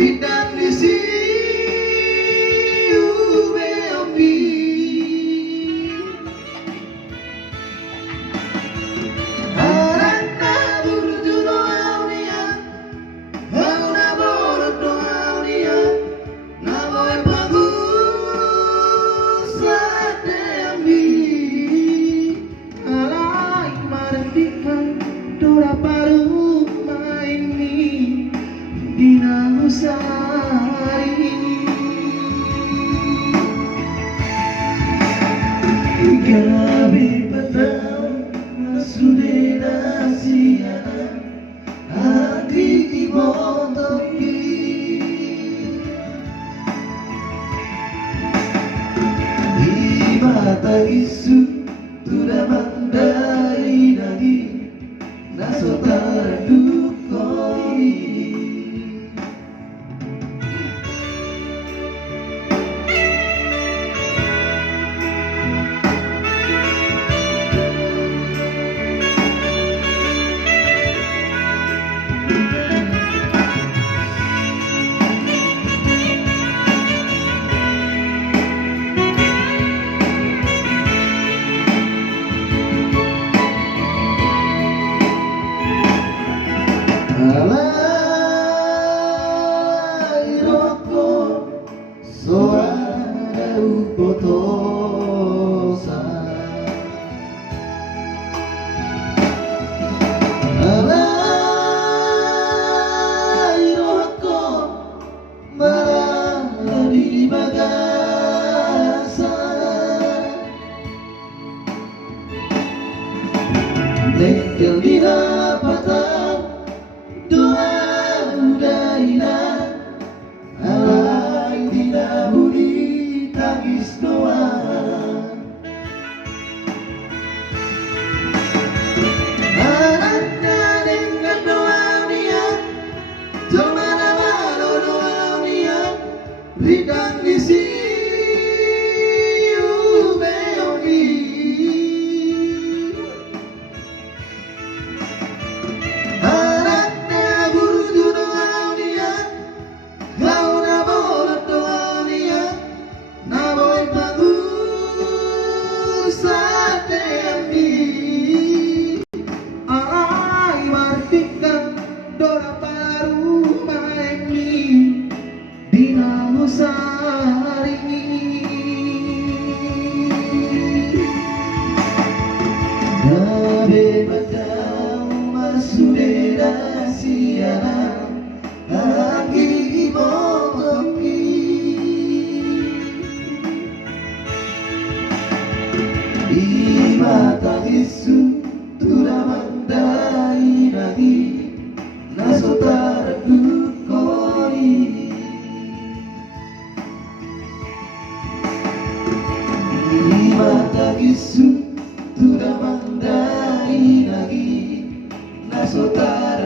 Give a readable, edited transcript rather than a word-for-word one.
Ridang di siu beombi Harana burjuno aunia Hauna borodo aunia Namoy bagus sadeambi Alai mardikan dora paru maini Dina usai Gabi petang Masudena siana Hati ibotoki Di mata isu Tuda mandai nadi Nasotar dukoi Alai roko soada upotosa Alai roko marari bagasa Nekel dinapatan doa udaina alai dina budi tangis doa anaknya dengan doa dia jomana malo doa dia ridang di siu beombi Gabe batang masudera siana Hagi ibotoki Di mata isu Tuda mandai nadi Nasotar dukoi Di mata isu Tuda mandai nagi Nasotar